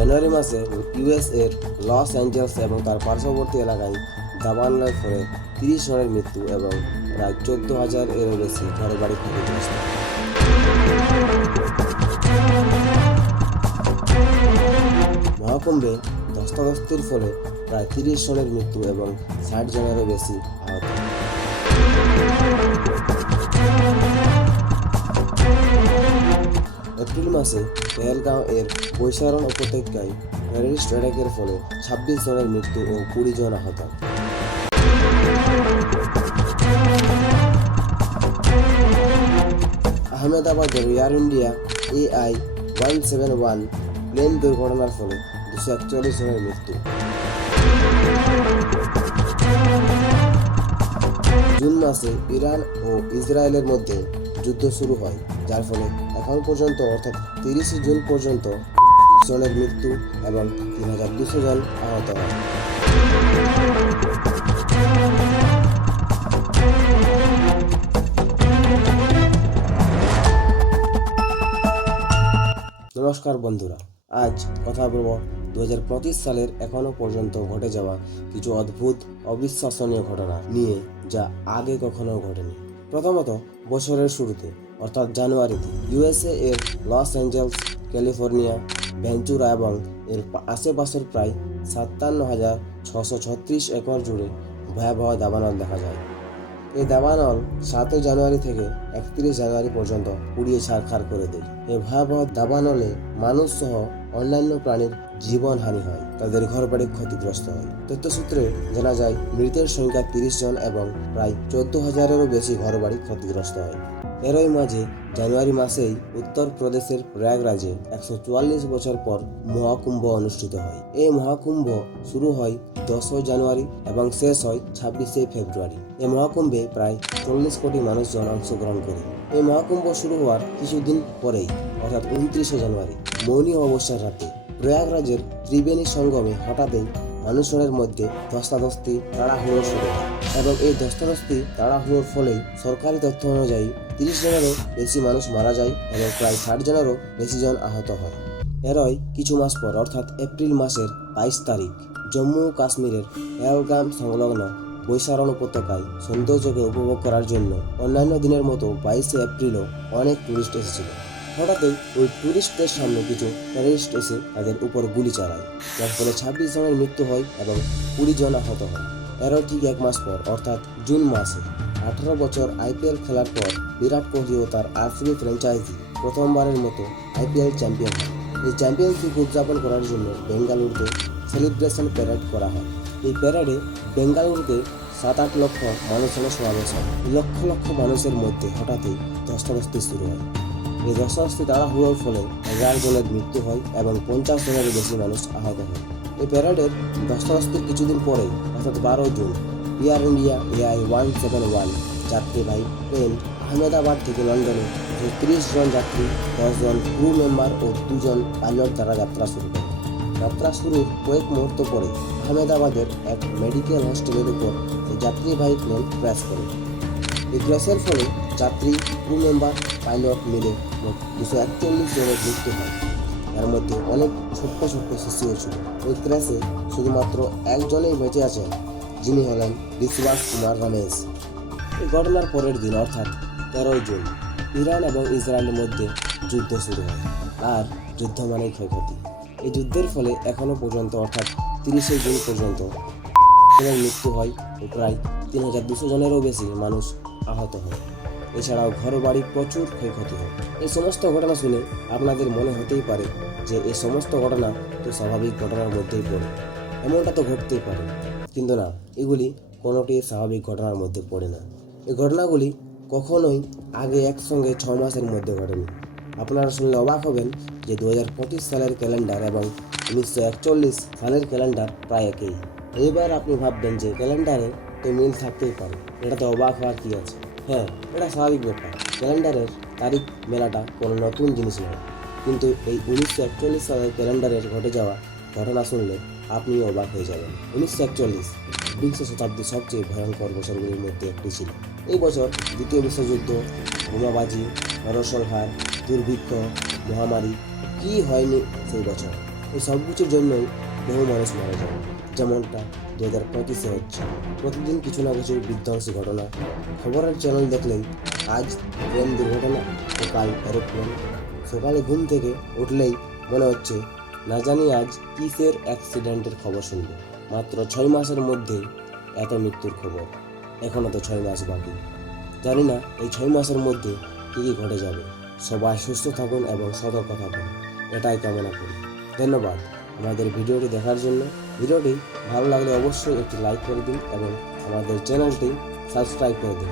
জানুয়ারি মাসে ইউএস এর Los Angeles এবং তার পার্শ্ববর্তী এলাকায় দাবানলের ফলে 30 জনের মৃত্যু এবং প্রায় 14,000 এরও বেশি ঘরবাড়ি ক্ষতিগ্রস্ত। মহাকুম্ভে ধস্তাধস্তির ফলে প্রায় 30 জনের মৃত্যু এবং 60 জনেরও বেশি আহত। এপ্রিল মাসে পেহেলগাঁও এর বৈশারণ উপত্যকায় টেররিস্ট অ্যাটাকের ফলে 26 জনের মৃত্যু ও 20 জন আহত। আহমেদাবাদের এয়ার ইন্ডিয়া AI-171 প্লেন দুর্ঘটনার ফলে 241 জনের মৃত্যু। জুন মাসে ইরান ও ইসরায়েলের মধ্যে যুদ্ধ শুরু হয়, যার ফলে এখন পর্যন্ত অর্থাৎ 30 জুন পর্যন্ত জনের মৃত্যু এবং 3,200 জন আহত হয়। নমস্কার বন্ধুরা, আজ কথা বলবো 2025 সালের এখনো পর্যন্ত ঘটে যাওয়া কিছু অদ্ভুত অবিশ্বাসনীয় ঘটনা নিয়ে, যা আগে কখনো ঘটেনি। প্রথমত, বছরের শুরুতে অর্থাৎ জানুয়ারিতে ইউএসএ এর লস অ্যাঞ্জেলস, ক্যালিফোর্নিয়া, ভেঞ্চুরা এবং এর আশেপাশের প্রায় 57,636 একর জুড়ে ভয়াবহ দাবানল দেখা যায়। এই দাবানল 7 জানুয়ারি থেকে 31 জানুয়ারি পর্যন্ত পুড়িয়ে ছারখার করে দেয়। এই ভয়াবহ দাবানলে মানুষ সহ অন্যান্য প্রাণীর জীবনহানি হয়, তাদের ঘরবাড়ি ক্ষতিগ্রস্ত হয়। তথ্যসূত্রে জানা যায় মৃতের সংখ্যা 30 জন এবং প্রায় 14,000-এরও বেশি ঘরবাড়ি ক্ষতিগ্রস্ত হয়। এরই মাঝে জানুয়ারি মাসেই উত্তরপ্রদেশের প্রয়াগরাজে 144 বছর পর মহাকুম্ভ অনুষ্ঠিত হয়। এই মহাকুম্ভ শুরু হয় 10 জানুয়ারি এবং শেষ হয় 26 ফেব্রুয়ারি। এই মহাকুম্ভে প্রায় 40 কোটি মানুষজন অংশগ্রহণ করে। এই মহাকুম্ভ শুরু হওয়ার কিছুদিন পরেই অর্থাৎ 29 জানুয়ারি মৌনী অমাবস্যার রাতে প্রয়াগরাজের ত্রিবেণী সঙ্গমে হঠাৎই মানুষজনের মধ্যে ধস্তাধস্তি তাড়াহুড়ো শুরু হয় এবং এই ধস্তাধস্তি তাড়াহুড়োর ফলেই সরকারি তথ্য অনুযায়ী 30 জনেরও বেশি মানুষ মারা যায় এবং প্রায় 60 জনেরও বেশি জন আহত হয়। এরই কিছু মাস পর অর্থাৎ এপ্রিল মাসের 22 তারিখ জম্মু ও কাশ্মীরের পেহেলগাম সংলগ্ন বৈশারণ উপত্যকায় সৌন্দর্যকে উপভোগ করার জন্য অন্যান্য দিনের মতো 22 এপ্রিলও অনেক টুরিস্ট এসেছিল। হঠাৎই ওই টুরিস্টদের সামনে কিছু টেররিস্ট এসে তাদের উপর গুলি চালায়, যার ফলে 26 জনের মৃত্যু হয় এবং 20 জন আহত হয়। এরও ঠিক এক মাস পর অর্থাৎ জুন মাসে 18 বছর আইপিএল খেলার পর বিরাট কোহলি ও তার আরসিবি ফ্র্যাঞ্চাইজি প্রথমবারের মতো আইপিএল চ্যাম্পিয়ন হয়। এই চ্যাম্পিয়নশিপ উদযাপন করার জন্য বেঙ্গালুরুতে সেলিব্রেশন প্যারেড করা হয়। এই প্যারেডে বেঙ্গালুরুতে 7-8 লক্ষ মানুষের সমাবেশ হয়। লক্ষ লক্ষ মানুষের মধ্যে হঠাৎই ধস্তাধস্তি শুরু হয়। এই ধস্তাধস্তি তাড়াহুড়োর ফলে 11 জনের মৃত্যু হয় এবং 50 জনেরও বেশি মানুষ আহত হয়। এই প্যারেডের ধস্তাধস্তির কিছুদিন পরেই অর্থাৎ 12 জুন এয়ার ইন্ডিয়া AI-171 যাত্রীবাহী প্লেন আহমেদাবাদ থেকে লন্ডনে 30 জন যাত্রী, 10 জন ক্রু মেম্বার ও 2 জন পাইলট দ্বারা যাত্রা শুরু করে। যাত্রা শুরুর কয়েক মুহূর্ত পরে আহমেদাবাদের এক মেডিকেল হস্টেলের উপর এই যাত্রীবাহী প্লেন ক্র্যাশ করে। এই ক্র্যাশের ফলে যাত্রী, ক্রু মেম্বার, পাইলট মিলে মোট 241 জনের মৃত্যু হয়। এর মধ্যে অনেক ছোট্ট ছোট্ট শিশুও ছিল। ওই ক্র্যাশে শুধুমাত্র একজনেই বেঁচে আছেন, যিনি হলেন বিশ্বাস কুমার রমেশ। এই ঘটনার পরের দিন অর্থাৎ 13 জুন ইরান এবং ইসরায়েলের মধ্যে যুদ্ধ শুরু হয়। আর যুদ্ধ মানেই ক্ষয়ক্ষতি। এই যুদ্ধের ফলে এখনো পর্যন্ত অর্থাৎ 30 জুন পর্যন্ত মৃত্যু হয় ও প্রায় 3,200 জনেরও বেশি মানুষ আহত হয়। এছাড়াও ঘরবাড়ি প্রচুর ক্ষয়ক্ষতি হয়। এই সমস্ত ঘটনা শুনে আপনাদের মনে হতেই পারে যে এই সমস্ত ঘটনা তো স্বাভাবিক ঘটনার মধ্যেই পড়ে, এমনটা তো ঘটতেই পারে। কিন্তু না, এগুলি কোনোটি স্বাভাবিক ঘটনার মধ্যে পড়ে না। এই ঘটনাগুলি কখনোই আগে একসঙ্গে 6 মাসের মধ্যে ঘটেনি। আপনারা শুনলে অবাক হবেন যে 2025 সালের ক্যালেন্ডার এবং 1941 সালের ক্যালেন্ডার প্রায় একই। এইবার আপনি ভাববেন যে ক্যালেন্ডারে তো মিল থাকতেই পারে, এটা তো অবাক হওয়ার কী আছে। হ্যাঁ, এটা স্বাভাবিক ব্যাপার। ক্যালেন্ডারের তারিখ মেলাটা কোনো নতুন জিনিস নয়, কিন্তু এই 1941 সালের ক্যালেন্ডারের ঘটে যাওয়া ঘটনা শুনলে আপনিও অবাক হয়ে যাবেন। 1941 বিংশ শতাব্দীর সবচেয়ে ভয়ঙ্কর বছরগুলির মধ্যে একটি ছিল। এই বছর দ্বিতীয় বিশ্বযুদ্ধ, বোমাবাজি, নরসংহার, দুর্ভিক্ষ, মহামারী, কী হয়নি সেই বছর। এই সব কিছুর জন্যই বহু মানুষ মারা যায়, যেমনটা 2025-এ হচ্ছে। প্রতিদিন কিছু না কিছু বিধ্বংসী ঘটনা। খবরের চ্যানেল দেখলেই আজ ট্রেন দুর্ঘটনা, ও কাল এরোপ্লেন। সকালে ঘুম থেকে উঠলেই মনে হচ্ছে না জানি আজ কিসের অ্যাক্সিডেন্টের খবর শুনবো। মাত্র 6 মাসের মধ্যে এত মৃত্যুর খবর। এখনও তো 6 মাস বাকি। জানি না এই 6 মাসের মধ্যে কী কী ঘটে যাবে। সবাই সুস্থ থাকুন এবং সতর্ক থাকুন, এটাই কামনা করি। ধন্যবাদ আমাদের ভিডিওটি দেখার জন্য। ভিডিওটি ভালো লাগলে অবশ্যই একটি লাইক করে দিন এবং আমাদের চ্যানেলটি সাবস্ক্রাইব করে দিন।